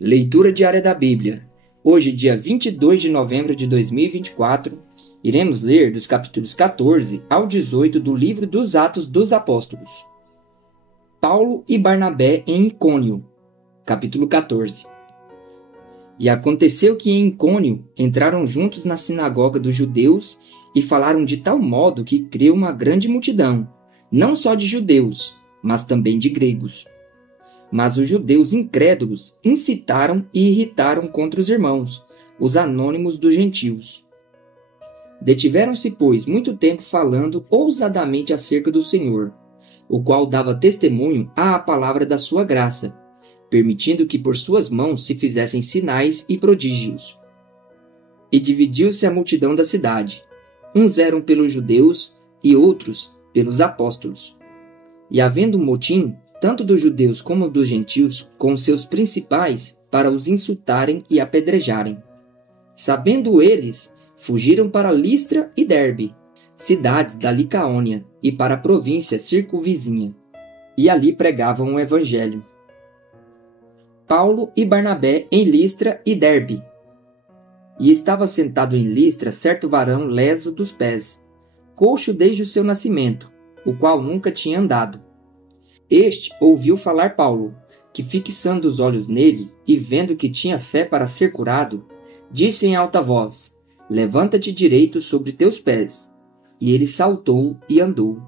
Leitura diária da Bíblia. Hoje, dia 22 de novembro de 2024, iremos ler dos capítulos 14 ao 18 do livro dos Atos dos Apóstolos. Paulo e Barnabé em Icônio, capítulo 14. E aconteceu que em Icônio entraram juntos na sinagoga dos judeus e falaram de tal modo que creu uma grande multidão, não só de judeus, mas também de gregos. Mas os judeus incrédulos incitaram e irritaram contra os irmãos, os anônimos dos gentios. Detiveram-se, pois, muito tempo falando ousadamente acerca do Senhor, o qual dava testemunho à palavra da sua graça, permitindo que por suas mãos se fizessem sinais e prodígios. E dividiu-se a multidão da cidade. Uns eram pelos judeus e outros pelos apóstolos. E havendo um motim, tanto dos judeus como dos gentios, com seus principais, para os insultarem e apedrejarem. Sabendo eles, fugiram para Listra e Derbe, cidades da Licaônia, e para a província circunvizinha, e ali pregavam o evangelho. Paulo e Barnabé em Listra e Derbe. E estava sentado em Listra certo varão leso dos pés, coxo desde o seu nascimento, o qual nunca tinha andado. Este ouviu falar Paulo, que fixando os olhos nele e vendo que tinha fé para ser curado, disse em alta voz: Levanta-te direito sobre teus pés. E ele saltou e andou.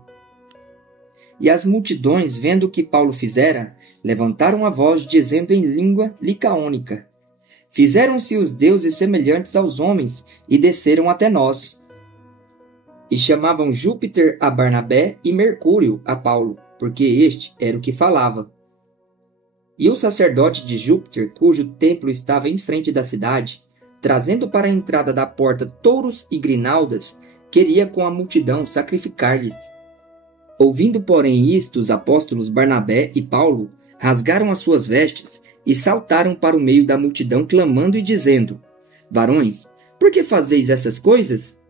E as multidões, vendo o que Paulo fizera, levantaram a voz, dizendo em língua licaônica: Fizeram-se os deuses semelhantes aos homens e desceram até nós. E chamavam Júpiter a Barnabé e Mercúrio a Paulo, porque este era o que falava. E o sacerdote de Júpiter, cujo templo estava em frente da cidade, trazendo para a entrada da porta touros e grinaldas, queria com a multidão sacrificar-lhes. Ouvindo, porém, isto, os apóstolos Barnabé e Paulo rasgaram as suas vestes e saltaram para o meio da multidão, clamando e dizendo: Varões, por que fazeis essas coisas?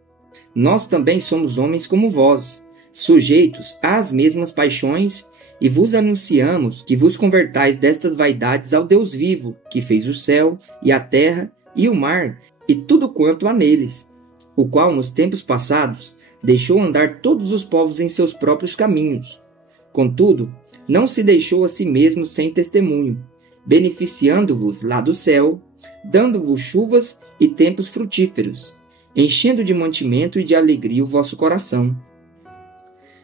Nós também somos homens como vós, sujeitos às mesmas paixões, e vos anunciamos que vos convertais destas vaidades ao Deus vivo, que fez o céu e a terra e o mar e tudo quanto há neles, o qual nos tempos passados deixou andar todos os povos em seus próprios caminhos. Contudo, não se deixou a si mesmo sem testemunho, beneficiando-vos lá do céu, dando-vos chuvas e tempos frutíferos, enchendo de mantimento e de alegria o vosso coração.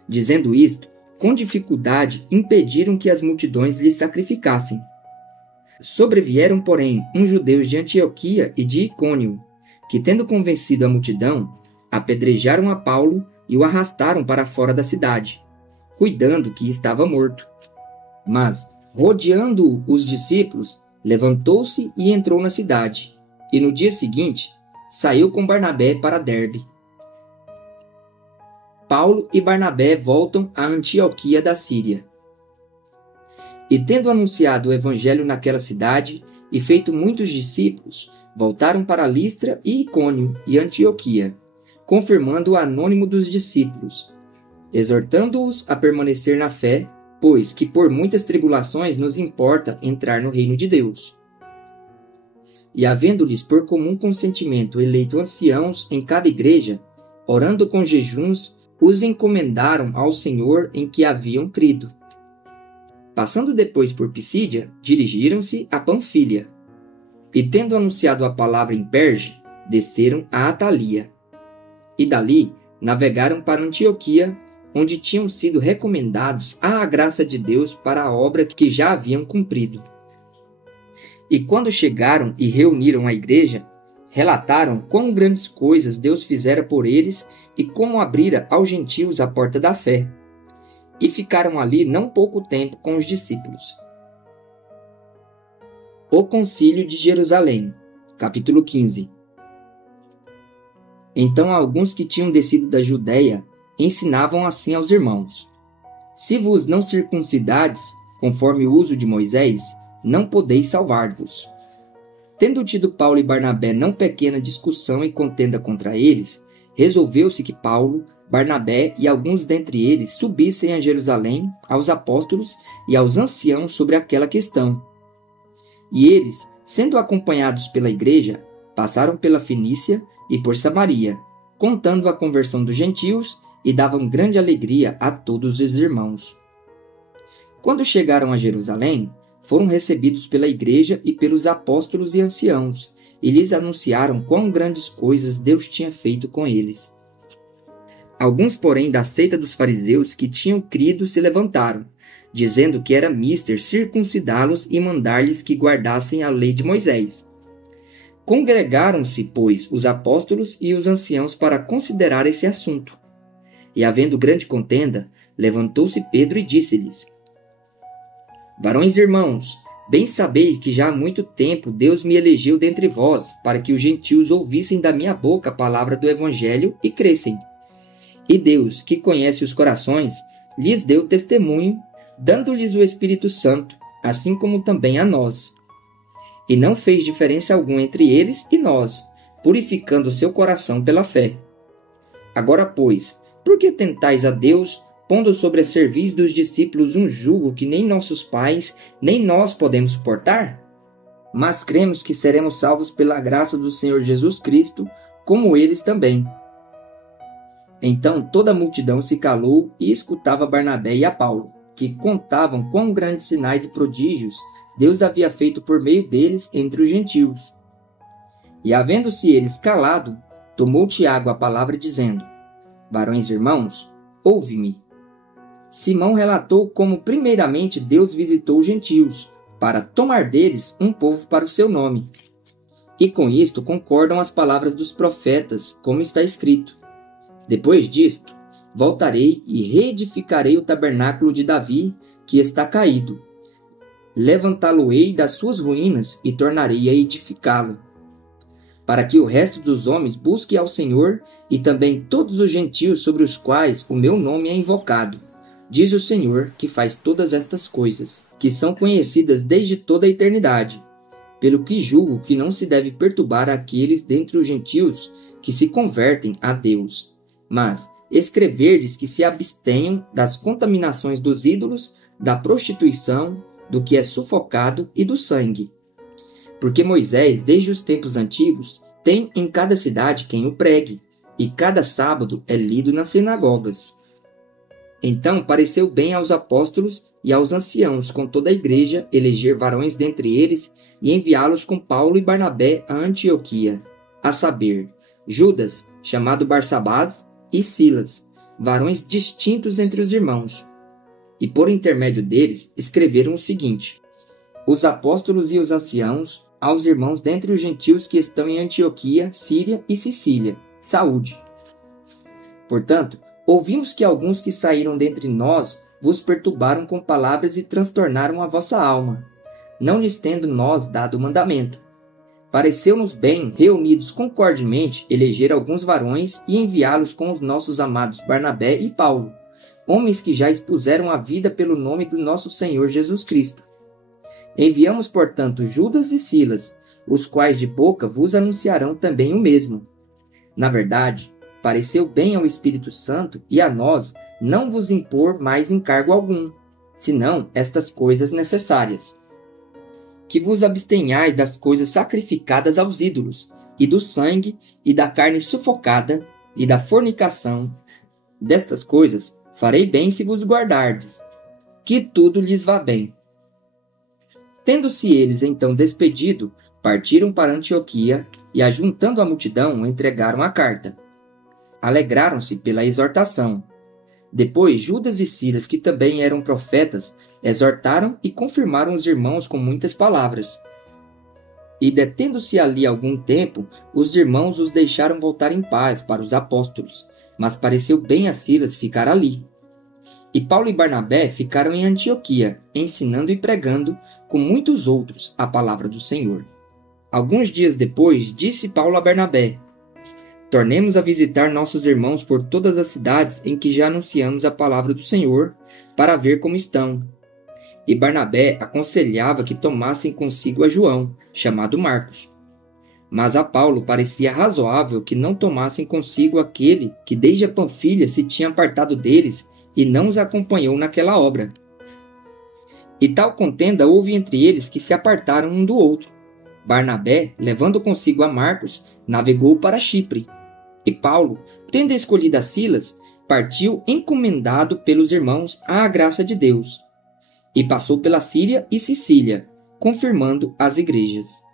Dizendo isto, com dificuldade impediram que as multidões lhe sacrificassem. Sobrevieram, porém, uns judeus de Antioquia e de Icônio, que, tendo convencido a multidão, apedrejaram a Paulo e o arrastaram para fora da cidade, cuidando que estava morto. Mas, rodeando os discípulos, levantou-se e entrou na cidade, e no dia seguinte saiu com Barnabé para Derbe. Paulo e Barnabé voltam a Antioquia da Síria. E tendo anunciado o evangelho naquela cidade e feito muitos discípulos, voltaram para Listra e Icônio e Antioquia, confirmando o anônimo dos discípulos, exortando-os a permanecer na fé, pois que por muitas tribulações nos importa entrar no reino de Deus. E havendo-lhes por comum consentimento eleito anciãos em cada igreja, orando com jejuns, os encomendaram ao Senhor em que haviam crido. Passando depois por Pisídia, dirigiram-se a Panfília. E tendo anunciado a palavra em Perge, desceram a Atalia. E dali navegaram para Antioquia, onde tinham sido recomendados à graça de Deus para a obra que já haviam cumprido. E quando chegaram e reuniram a igreja, relataram quão grandes coisas Deus fizera por eles e como abrira aos gentios a porta da fé. E ficaram ali não pouco tempo com os discípulos. O Concílio de Jerusalém, capítulo 15. Então alguns que tinham descido da Judéia ensinavam assim aos irmãos: Se vos não circuncidades, conforme o uso de Moisés, não podeis salvar-vos. Tendo tido Paulo e Barnabé não pequena discussão e contenda contra eles, resolveu-se que Paulo, Barnabé e alguns dentre eles subissem a Jerusalém aos apóstolos e aos anciãos sobre aquela questão. E eles, sendo acompanhados pela igreja, passaram pela Fenícia e por Samaria, contando a conversão dos gentios, e davam grande alegria a todos os irmãos. Quando chegaram a Jerusalém, foram recebidos pela igreja e pelos apóstolos e anciãos, e lhes anunciaram quão grandes coisas Deus tinha feito com eles. Alguns, porém, da seita dos fariseus que tinham crido se levantaram, dizendo que era mister circuncidá-los e mandar-lhes que guardassem a lei de Moisés. Congregaram-se, pois, os apóstolos e os anciãos para considerar esse assunto. E, havendo grande contenda, levantou-se Pedro e disse-lhes: Varões irmãos, bem sabeis que já há muito tempo Deus me elegeu dentre vós, para que os gentios ouvissem da minha boca a palavra do evangelho e crescem. E Deus, que conhece os corações, lhes deu testemunho, dando-lhes o Espírito Santo, assim como também a nós. E não fez diferença alguma entre eles e nós, purificando seu coração pela fé. Agora, pois, por que tentais a Deus, pondo sobre a cerviz dos discípulos um jugo que nem nossos pais, nem nós podemos suportar? Mas cremos que seremos salvos pela graça do Senhor Jesus Cristo, como eles também. Então toda a multidão se calou e escutava Barnabé e a Paulo, que contavam quão grandes sinais e prodígios Deus havia feito por meio deles entre os gentios. E havendo-se eles calado, tomou Tiago a palavra dizendo: Varões irmãos, ouve-me. Simão relatou como primeiramente Deus visitou os gentios, para tomar deles um povo para o seu nome. E com isto concordam as palavras dos profetas, como está escrito: Depois disto, voltarei e reedificarei o tabernáculo de Davi, que está caído. Levantá-lo-ei das suas ruínas e tornarei a edificá-lo, para que o resto dos homens busque ao Senhor e também todos os gentios sobre os quais o meu nome é invocado. Diz o Senhor, que faz todas estas coisas, que são conhecidas desde toda a eternidade. Pelo que julgo que não se deve perturbar aqueles dentre os gentios que se convertem a Deus, mas escrever-lhes que se abstenham das contaminações dos ídolos, da prostituição, do que é sufocado e do sangue. Porque Moisés, desde os tempos antigos, tem em cada cidade quem o pregue, e cada sábado é lido nas sinagogas. Então pareceu bem aos apóstolos e aos anciãos com toda a igreja eleger varões dentre eles e enviá-los com Paulo e Barnabé a Antioquia, a saber, Judas, chamado Barsabás, e Silas, varões distintos entre os irmãos. E por intermédio deles escreveram o seguinte: Os apóstolos e os anciãos, aos irmãos dentre os gentios que estão em Antioquia, Síria e Sicília, saúde. Portanto, ouvimos que alguns que saíram dentre nós vos perturbaram com palavras e transtornaram a vossa alma, não lhes tendo nós dado o mandamento. Pareceu-nos bem, reunidos concordemente, eleger alguns varões e enviá-los com os nossos amados Barnabé e Paulo, homens que já expuseram a vida pelo nome do nosso Senhor Jesus Cristo. Enviamos, portanto, Judas e Silas, os quais de boca vos anunciarão também o mesmo. Na verdade, pareceu bem ao Espírito Santo e a nós não vos impor mais encargo algum, senão estas coisas necessárias: que vos abstenhais das coisas sacrificadas aos ídolos, e do sangue, e da carne sufocada, e da fornicação. Destas coisas farei bem se vos guardardes, que tudo lhes vá bem. Tendo-se eles então despedido, partiram para Antioquia, e ajuntando a multidão, entregaram a carta. Alegraram-se pela exortação. Depois Judas e Silas, que também eram profetas, exortaram e confirmaram os irmãos com muitas palavras. E detendo-se ali algum tempo, os irmãos os deixaram voltar em paz para os apóstolos, mas pareceu bem a Silas ficar ali. E Paulo e Barnabé ficaram em Antioquia, ensinando e pregando, com muitos outros, a palavra do Senhor. Alguns dias depois, disse Paulo a Barnabé: Tornemos a visitar nossos irmãos por todas as cidades em que já anunciamos a palavra do Senhor, para ver como estão. E Barnabé aconselhava que tomassem consigo a João, chamado Marcos. Mas a Paulo parecia razoável que não tomassem consigo aquele que desde a Panfilha se tinha apartado deles e não os acompanhou naquela obra. E tal contenda houve entre eles que se apartaram um do outro. Barnabé, levando consigo a Marcos, navegou para Chipre. E Paulo, tendo escolhido a Silas, partiu encomendado pelos irmãos à graça de Deus. E passou pela Síria e Sicília, confirmando as igrejas.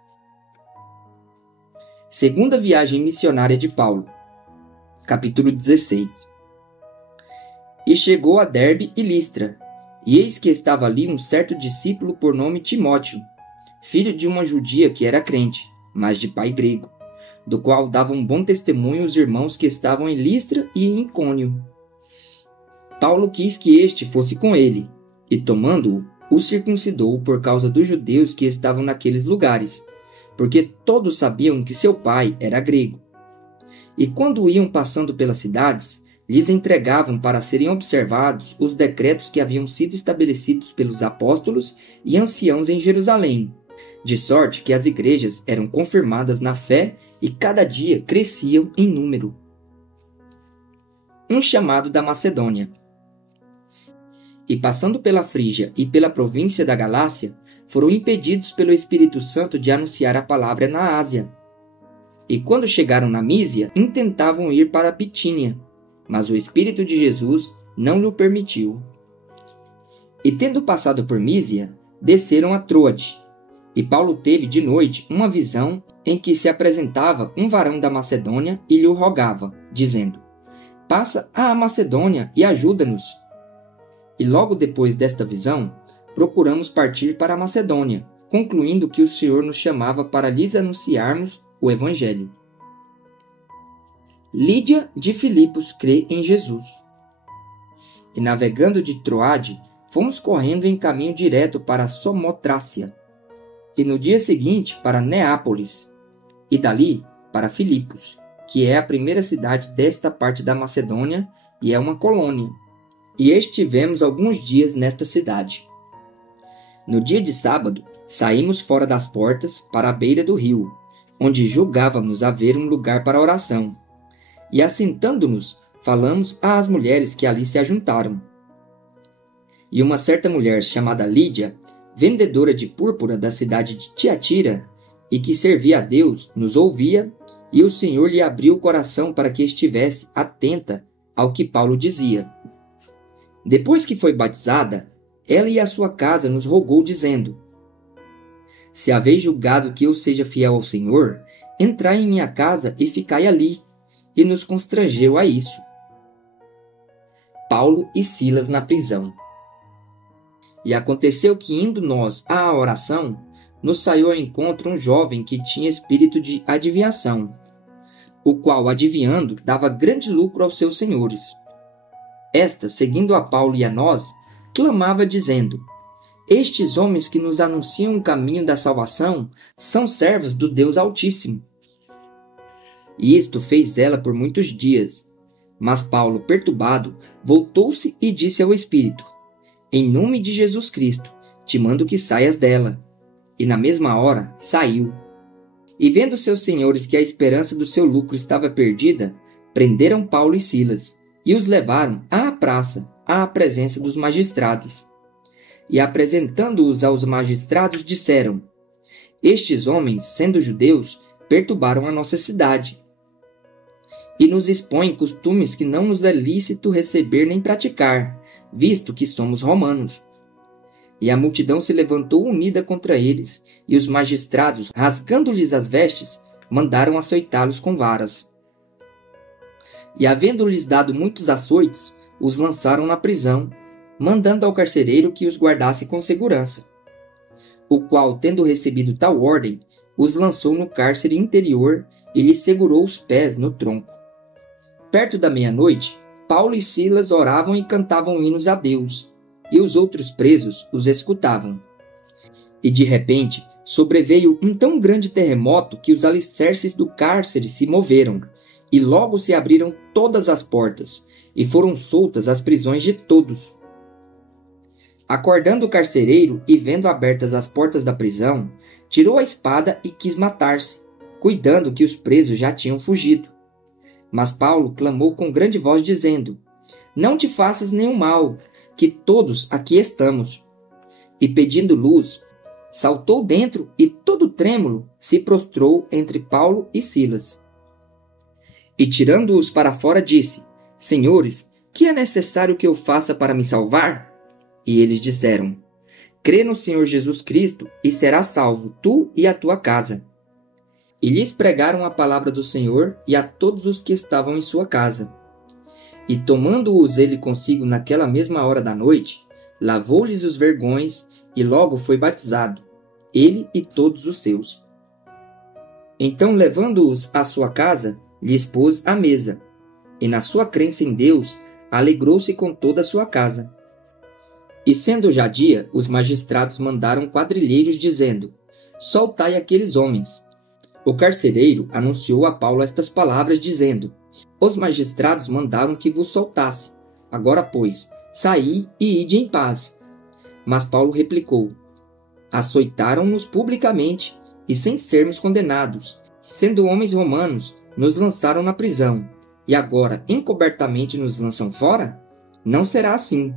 Segunda viagem missionária de Paulo. Capítulo 16. E chegou a Derbe e Listra, e eis que estava ali um certo discípulo por nome Timóteo, filho de uma judia que era crente, mas de pai grego, do qual davam bom testemunho os irmãos que estavam em Listra e em Icônio. Paulo quis que este fosse com ele, e tomando-o, o circuncidou por causa dos judeus que estavam naqueles lugares, porque todos sabiam que seu pai era grego. E quando iam passando pelas cidades, lhes entregavam para serem observados os decretos que haviam sido estabelecidos pelos apóstolos e anciãos em Jerusalém, de sorte que as igrejas eram confirmadas na fé e cada dia cresciam em número. Um chamado da Macedônia. E passando pela Frígia e pela província da Galácia, foram impedidos pelo Espírito Santo de anunciar a palavra na Ásia. E quando chegaram na Mísia, intentavam ir para a Bitínia, mas o Espírito de Jesus não lhe permitiu. E tendo passado por Mísia, desceram a Troade. E Paulo teve de noite uma visão em que se apresentava um varão da Macedônia e lhe rogava, dizendo: Passa à Macedônia e ajuda-nos. E logo depois desta visão, procuramos partir para a Macedônia, concluindo que o Senhor nos chamava para lhes anunciarmos o Evangelho. Lídia de Filipos crê em Jesus. E navegando de Troade, fomos correndo em caminho direto para Samotrácia, e no dia seguinte para Neápolis, e dali para Filipos, que é a primeira cidade desta parte da Macedônia e é uma colônia. E estivemos alguns dias nesta cidade. No dia de sábado, saímos fora das portas para a beira do rio, onde julgávamos haver um lugar para oração. E assentando-nos, falamos às mulheres que ali se ajuntaram. E uma certa mulher chamada Lídia, vendedora de púrpura da cidade de Tiatira, e que servia a Deus, nos ouvia, e o Senhor lhe abriu o coração para que estivesse atenta ao que Paulo dizia. Depois que foi batizada, ela e a sua casa nos rogou, dizendo: Se haveis julgado que eu seja fiel ao Senhor, entrai em minha casa e ficai ali. E nos constrangeu a isso. Paulo e Silas na prisão. E aconteceu que, indo nós à oração, nos saiu ao encontro um jovem que tinha espírito de adivinhação, o qual, adivinhando, dava grande lucro aos seus senhores. Esta, seguindo a Paulo e a nós, clamava dizendo: Estes homens que nos anunciam o caminho da salvação são servos do Deus Altíssimo. E isto fez ela por muitos dias. Mas Paulo, perturbado, voltou-se e disse ao Espírito: Em nome de Jesus Cristo, te mando que saias dela. E na mesma hora saiu. E vendo seus senhores que a esperança do seu lucro estava perdida, prenderam Paulo e Silas, e os levaram à praça, à presença dos magistrados. E apresentando-os aos magistrados, disseram: Estes homens, sendo judeus, perturbaram a nossa cidade, e nos expõem costumes que não nos é lícito receber nem praticar, visto que somos romanos. E a multidão se levantou unida contra eles, e os magistrados, rasgando-lhes as vestes, mandaram açoitá-los com varas. E havendo-lhes dado muitos açoites, os lançaram na prisão, mandando ao carcereiro que os guardasse com segurança. O qual, tendo recebido tal ordem, os lançou no cárcere interior e lhes segurou os pés no tronco. Perto da meia-noite, Paulo e Silas oravam e cantavam hinos a Deus, e os outros presos os escutavam. E de repente, sobreveio um tão grande terremoto que os alicerces do cárcere se moveram, e logo se abriram todas as portas, e foram soltas as prisões de todos. Acordando o carcereiro e vendo abertas as portas da prisão, tirou a espada e quis matar-se, cuidando que os presos já tinham fugido. Mas Paulo clamou com grande voz, dizendo: Não te faças nenhum mal, que todos aqui estamos. e, pedindo luz, saltou dentro e, todo trêmulo, se prostrou entre Paulo e Silas. E, tirando-os para fora, disse: Senhores, que é necessário que eu faça para me salvar? E eles disseram: Crê no Senhor Jesus Cristo e serás salvo, tu e a tua casa. E lhes pregaram a palavra do Senhor e a todos os que estavam em sua casa. E tomando-os ele consigo naquela mesma hora da noite, lavou-lhes os vergões e logo foi batizado, ele e todos os seus. Então, levando-os à sua casa, lhes pôs à mesa, e na sua crença em Deus, alegrou-se com toda a sua casa. E sendo já dia, os magistrados mandaram quadrilheiros, dizendo: Soltai aqueles homens. O carcereiro anunciou a Paulo estas palavras, dizendo: Os magistrados mandaram que vos soltasse. Agora, pois, saí e ide em paz. Mas Paulo replicou: Açoitaram-nos publicamente, e sem sermos condenados, sendo homens romanos, nos lançaram na prisão, e agora encobertamente nos lançam fora? Não será assim,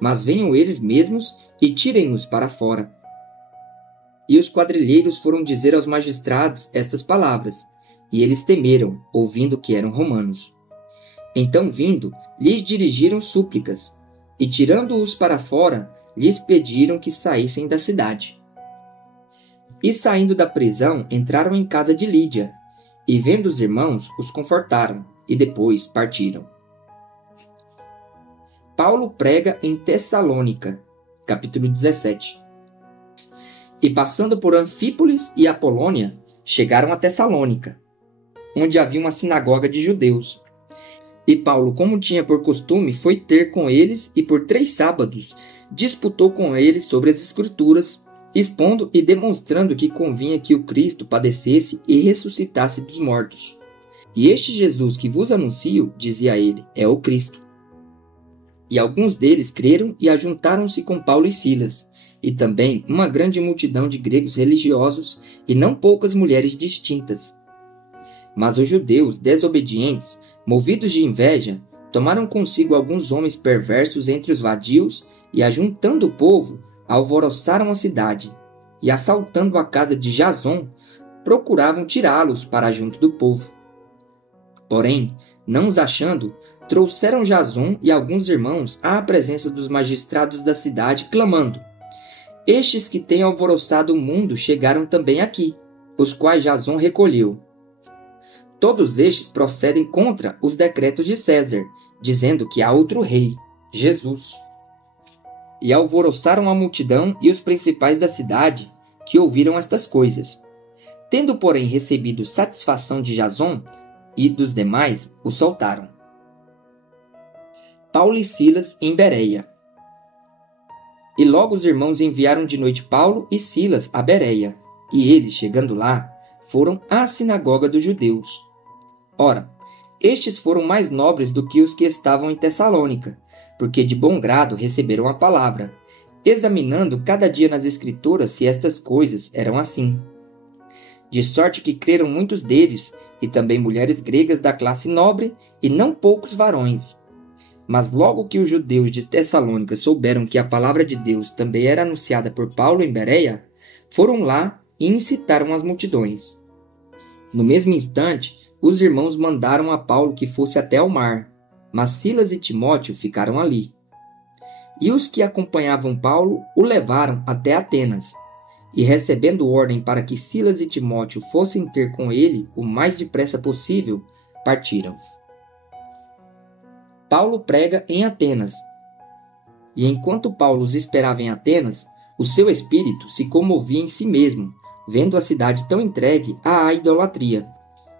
mas venham eles mesmos e tirem-nos para fora. E os quadrilheiros foram dizer aos magistrados estas palavras, e eles temeram, ouvindo que eram romanos. Então, vindo, lhes dirigiram súplicas, e tirando-os para fora, lhes pediram que saíssem da cidade. E saindo da prisão, entraram em casa de Lídia, e vendo os irmãos, os confortaram, e depois partiram. Paulo prega em Tessalônica, capítulo 17. E passando por Anfípolis e Apolônia, chegaram a Tessalônica, onde havia uma sinagoga de judeus. E Paulo, como tinha por costume, foi ter com eles e por 3 sábados disputou com eles sobre as Escrituras, expondo e demonstrando que convinha que o Cristo padecesse e ressuscitasse dos mortos. E este Jesus que vos anuncio, dizia ele, é o Cristo. E alguns deles creram e ajuntaram-se com Paulo e Silas, e também uma grande multidão de gregos religiosos e não poucas mulheres distintas. Mas os judeus desobedientes, movidos de inveja, tomaram consigo alguns homens perversos entre os vadios e, ajuntando o povo, alvoroçaram a cidade, e assaltando a casa de Jason, procuravam tirá-los para junto do povo. Porém, não os achando, trouxeram Jason e alguns irmãos à presença dos magistrados da cidade, clamando: Estes que têm alvoroçado o mundo chegaram também aqui, os quais Jason recolheu. Todos estes procedem contra os decretos de César, dizendo que há outro rei, Jesus. E alvoroçaram a multidão e os principais da cidade, que ouviram estas coisas. Tendo, porém, recebido satisfação de Jason e dos demais, o soltaram. Paulo e Silas em Bereia. E logo os irmãos enviaram de noite Paulo e Silas a Bereia, e eles, chegando lá, foram à sinagoga dos judeus. Ora, estes foram mais nobres do que os que estavam em Tessalônica, porque de bom grado receberam a palavra, examinando cada dia nas Escrituras se estas coisas eram assim. De sorte que creram muitos deles, e também mulheres gregas da classe nobre, e não poucos varões. Mas logo que os judeus de Tessalônica souberam que a palavra de Deus também era anunciada por Paulo em Bereia, foram lá e incitaram as multidões. No mesmo instante, os irmãos mandaram a Paulo que fosse até ao mar, mas Silas e Timóteo ficaram ali. E os que acompanhavam Paulo o levaram até Atenas, e recebendo ordem para que Silas e Timóteo fossem ter com ele o mais depressa possível, partiram. Paulo prega em Atenas. E enquanto Paulo os esperava em Atenas, o seu espírito se comovia em si mesmo, vendo a cidade tão entregue à idolatria,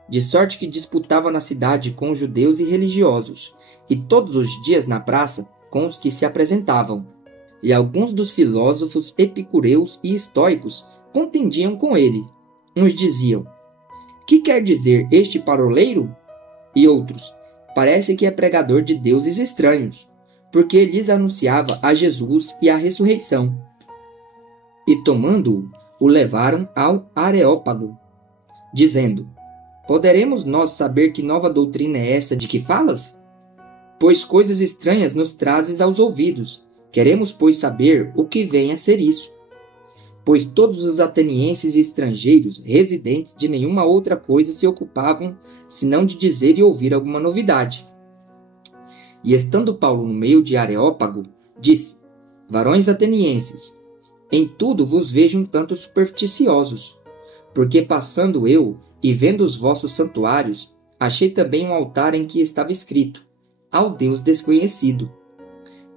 de sorte que disputava na cidade com os judeus e religiosos, e todos os dias na praça com os que se apresentavam. E alguns dos filósofos epicureus e estoicos contendiam com ele. Uns diziam: Que quer dizer este paroleiro? E outros: Parece que é pregador de deuses estranhos, porque lhes anunciava a Jesus e a ressurreição. E tomando-o, o levaram ao Areópago, dizendo: Poderemos nós saber que nova doutrina é essa de que falas? Pois coisas estranhas nos trazes aos ouvidos, Queremos, pois, saber o que vem a ser isso. Pois todos os atenienses e estrangeiros, residentes de nenhuma outra coisa, se ocupavam, senão de dizer e ouvir alguma novidade. E estando Paulo no meio de Areópago, disse: Varões atenienses, em tudo vos vejo um tanto supersticiosos, porque passando eu e vendo os vossos santuários, achei também um altar em que estava escrito: Ao Deus desconhecido.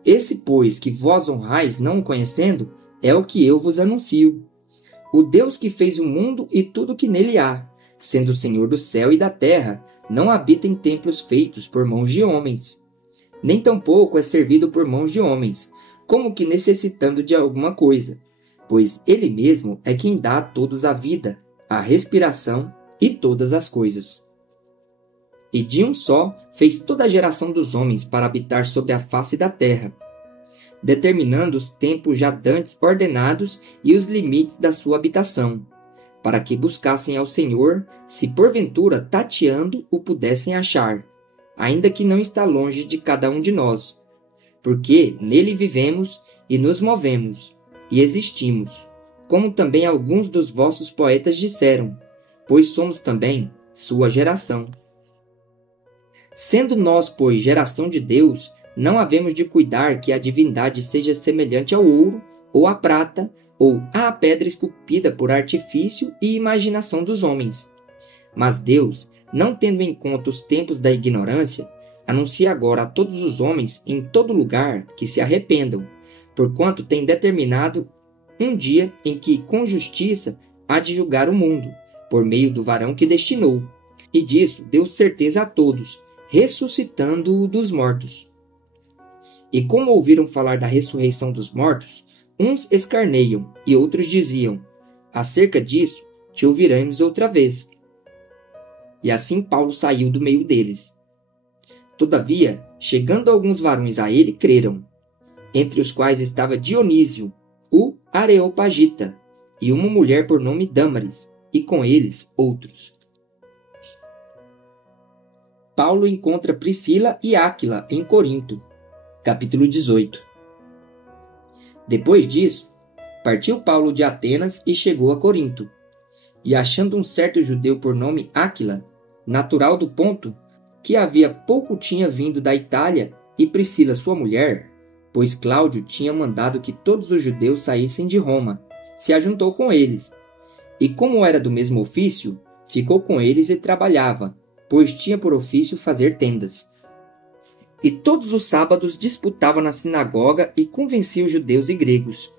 Esse, pois, que vós honrais não o conhecendo, é o que eu vos anuncio. O Deus que fez o mundo e tudo que nele há, sendo o Senhor do céu e da terra, não habita em templos feitos por mãos de homens, nem tampouco é servido por mãos de homens, como que necessitando de alguma coisa, pois ele mesmo é quem dá a todos a vida, a respiração e todas as coisas. E de um só fez toda a geração dos homens para habitar sobre a face da terra, determinando os tempos já dantes ordenados e os limites da sua habitação, para que buscassem ao Senhor, se porventura tateando o pudessem achar, ainda que não está longe de cada um de nós, porque nele vivemos e nos movemos e existimos, como também alguns dos vossos poetas disseram, pois somos também sua geração. Sendo nós, pois, geração de Deus, não havemos de cuidar que a divindade seja semelhante ao ouro, ou à prata, ou à pedra esculpida por artifício e imaginação dos homens. Mas Deus, não tendo em conta os tempos da ignorância, anuncia agora a todos os homens em todo lugar que se arrependam, porquanto tem determinado um dia em que, com justiça, há de julgar o mundo, por meio do varão que destinou, e disso deu certeza a todos, ressuscitando-o dos mortos. E como ouviram falar da ressurreição dos mortos, uns escarneiam e outros diziam: acerca disso te ouviremos outra vez. E assim Paulo saiu do meio deles. Todavia, chegando alguns varões a ele, creram, entre os quais estava Dionísio, o Areopagita, e uma mulher por nome Dâmaris, e com eles outros. Paulo encontra Priscila e Áquila em Corinto. Capítulo 18. Depois disso, partiu Paulo de Atenas e chegou a Corinto. E achando um certo judeu por nome Áquila, natural do Ponto, que havia pouco tinha vindo da Itália, e Priscila sua mulher, pois Cláudio tinha mandado que todos os judeus saíssem de Roma, se ajuntou com eles. E como era do mesmo ofício, ficou com eles e trabalhava, pois tinha por ofício fazer tendas. E todos os sábados disputava na sinagoga e convencia os judeus e gregos.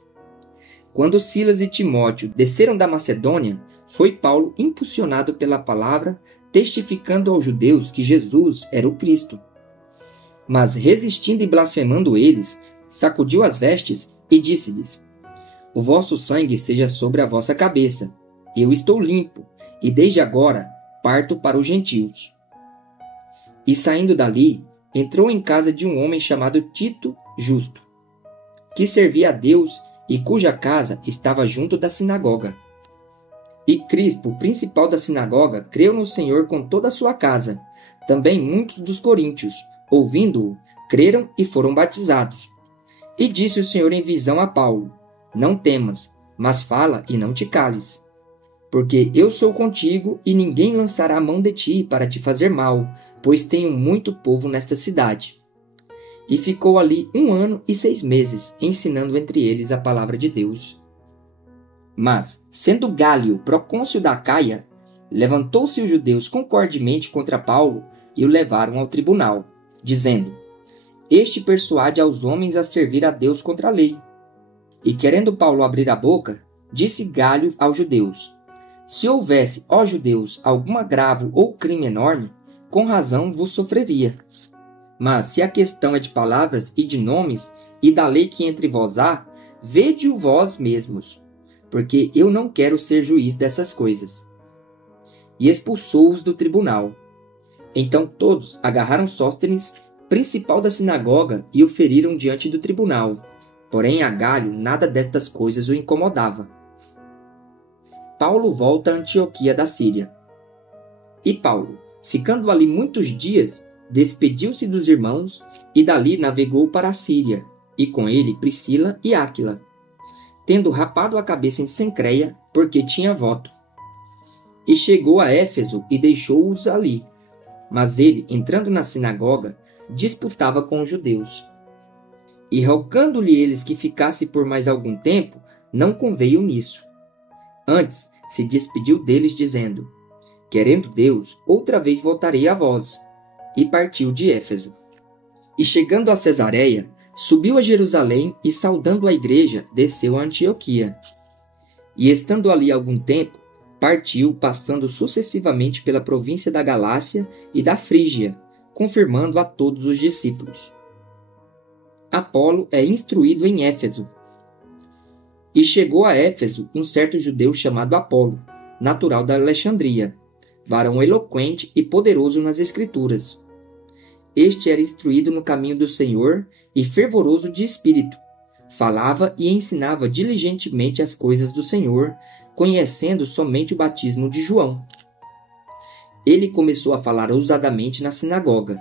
Quando Silas e Timóteo desceram da Macedônia, foi Paulo impulsionado pela palavra, testificando aos judeus que Jesus era o Cristo. Mas, resistindo e blasfemando eles, sacudiu as vestes e disse-lhes: O vosso sangue seja sobre a vossa cabeça. Eu estou limpo, e desde agora parto para os gentios. E saindo dali, entrou em casa de um homem chamado Tito Justo, que servia a Deus e cuja casa estava junto da sinagoga. E Crispo, o principal da sinagoga, creu no Senhor com toda a sua casa. Também muitos dos coríntios, ouvindo-o, creram e foram batizados. E disse o Senhor em visão a Paulo: Não temas, mas fala e não te cales. Porque eu sou contigo e ninguém lançará a mão de ti para te fazer mal, pois tenho muito povo nesta cidade. E ficou ali 1 ano e 6 meses, ensinando entre eles a palavra de Deus. Mas, sendo Gálio procônsul da Acaia, levantou-se os judeus concordemente contra Paulo e o levaram ao tribunal, dizendo: Este persuade aos homens a servir a Deus contra a lei. E querendo Paulo abrir a boca, disse Gálio aos judeus: Se houvesse, ó judeus, algum agravo ou crime enorme, com razão vos sofreria. Mas se a questão é de palavras e de nomes, e da lei que entre vós há, vede-o vós mesmos, porque eu não quero ser juiz dessas coisas. E expulsou-os do tribunal. Então todos agarraram Sóstenes, principal da sinagoga, e o feriram diante do tribunal. Porém a Gálio nada destas coisas o incomodava. Paulo volta a Antioquia da Síria. E Paulo, ficando ali muitos dias, despediu-se dos irmãos e dali navegou para a Síria e com ele Priscila e Áquila, tendo rapado a cabeça em Cencreia, porque tinha voto. E chegou a Éfeso e deixou-os ali. Mas ele, entrando na sinagoga, disputava com os judeus. E rogando-lhe eles que ficasse por mais algum tempo, não conveio nisso. Antes se despediu deles, dizendo: querendo Deus, outra vez voltarei a vós. E partiu de Éfeso. E chegando a Cesareia, subiu a Jerusalém e, saudando a igreja, desceu a Antioquia. E estando ali algum tempo, partiu, passando sucessivamente pela província da Galácia e da Frígia, confirmando a todos os discípulos. Apolo é instruído em Éfeso. E chegou a Éfeso um certo judeu chamado Apolo, natural da Alexandria, varão eloquente e poderoso nas Escrituras. Este era instruído no caminho do Senhor e fervoroso de espírito. Falava e ensinava diligentemente as coisas do Senhor, conhecendo somente o batismo de João. Ele começou a falar ousadamente na sinagoga.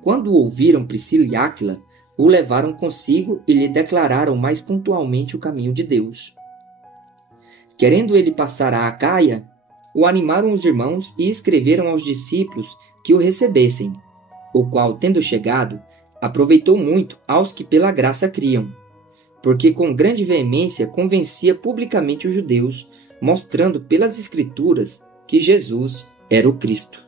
Quando o ouviram Priscila e Áquila, o levaram consigo e lhe declararam mais pontualmente o caminho de Deus. Querendo ele passar a Acaia, o animaram os irmãos e escreveram aos discípulos que o recebessem, o qual, tendo chegado, aproveitou muito aos que pela graça criam, porque com grande veemência convencia publicamente os judeus, mostrando pelas Escrituras que Jesus era o Cristo.